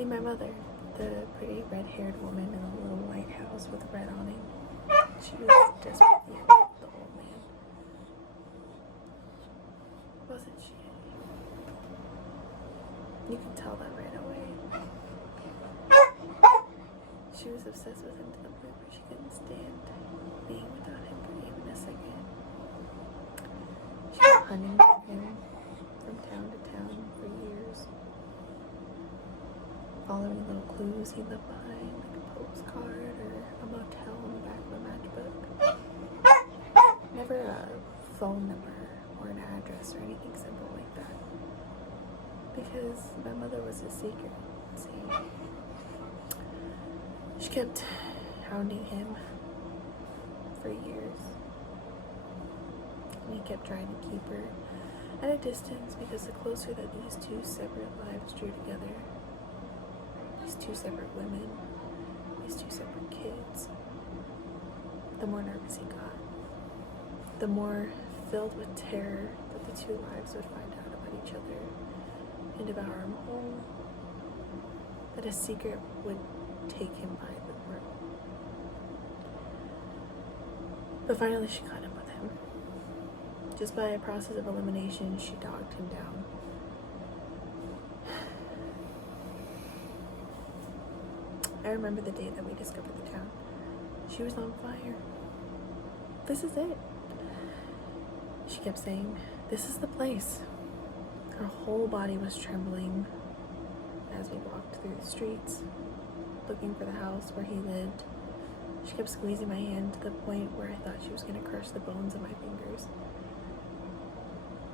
See my mother, the pretty red-haired woman in a little white house with a red awning. She was just the old man. Wasn't she? You can tell that right away. She was obsessed with him to the point where she couldn't stand being without him for even a second. She was hunting him from town to town for years, following little clues he left behind, like a postcard or a motel on the back of a matchbook. Never a phone number or an address or anything simple like that, because my mother was a secret. See, she kept hounding him for years, and he kept trying to keep her at a distance, because the closer that these two separate lives drew together, these two separate women, these two separate kids, the more nervous he got, the more filled with terror that the two lives would find out about each other and devour him whole, that a secret would take him by the throat. But finally she caught up with him. Just by a process of elimination, she dogged him down. I remember the day that we discovered the town. She was on fire. This is it. She kept saying, this is the place. Her whole body was trembling as we walked through the streets, looking for the house where he lived. She kept squeezing my hand to the point where I thought she was going to crush the bones of my fingers.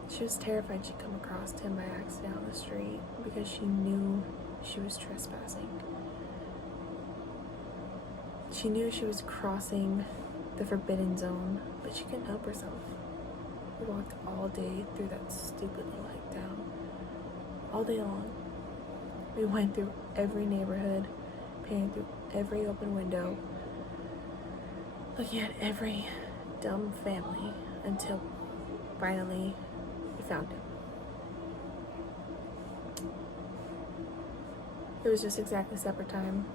She was terrified she'd come across him by accident on the street, because she knew she was trespassing. She knew she was crossing the forbidden zone, but she couldn't help herself. We walked all day through that stupid little hike down. All day long. We went through every neighborhood, peering through every open window, looking at every dumb family, until finally we found him. It was just exactly supper time,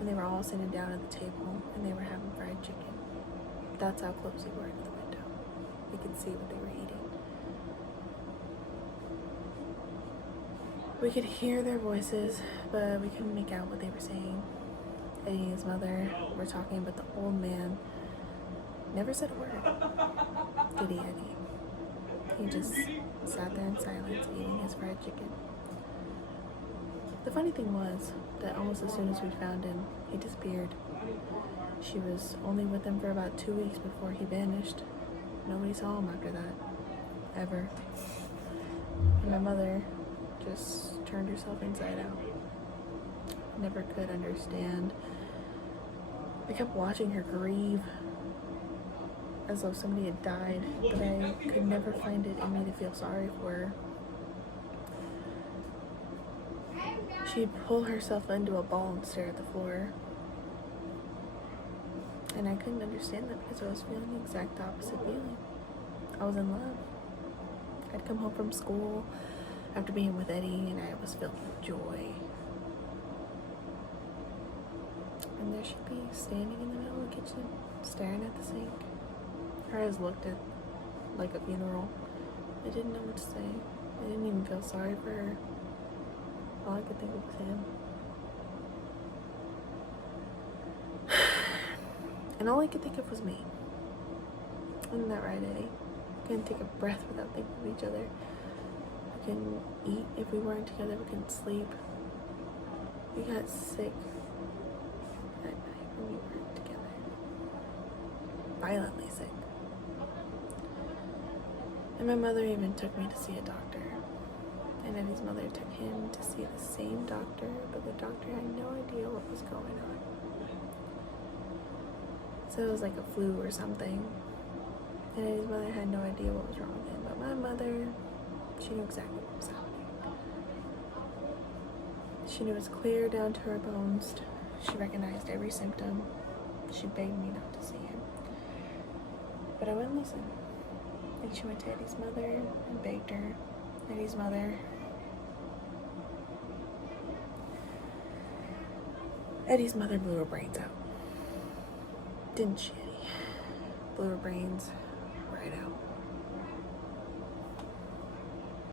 and they were all sitting down at the table, and they were having fried chicken. That's how close we were to the window. We could see what they were eating. We could hear their voices, but we couldn't make out what they were saying. Eddie and his mother were talking, but the old man never said a word. Did he, Eddie? He just sat there in silence, eating his fried chicken. The funny thing was that almost as soon as we found him, he disappeared. She was only with him for about 2 weeks before he vanished. Nobody saw him after that, ever. And my mother just turned herself inside out. Never could understand. I kept watching her grieve as though somebody had died, but I could never find it in me to feel sorry for her. She'd pull herself into a ball and stare at the floor. And I couldn't understand that, because I was feeling the exact opposite feeling. I was in love. I'd come home from school after being with Eddie, and I was filled with joy. And there she'd be, standing in the middle of the kitchen, staring at the sink. Her eyes looked at like a funeral. I didn't know what to say. I didn't even feel sorry for her. All I could think of was him. And all I could think of was me. Isn't that right, Eddie? We couldn't take a breath without thinking of each other. We couldn't eat if we weren't together. We couldn't sleep. We got sick that night when we weren't together. Violently sick. And my mother even took me to see a doctor. And Eddie's mother took him to see the same doctor, but the doctor had no idea what was going on. So it was like a flu or something. And Eddie's mother had no idea what was wrong with him. But my mother, she knew exactly what was happening. She knew it was clear down to her bones. She recognized every symptom. She begged me not to see him. But I wouldn't listen. And she went to Eddie's mother and begged her. Eddie's mother Eddie's mother blew her brains out. Didn't she, Eddie? Blew her brains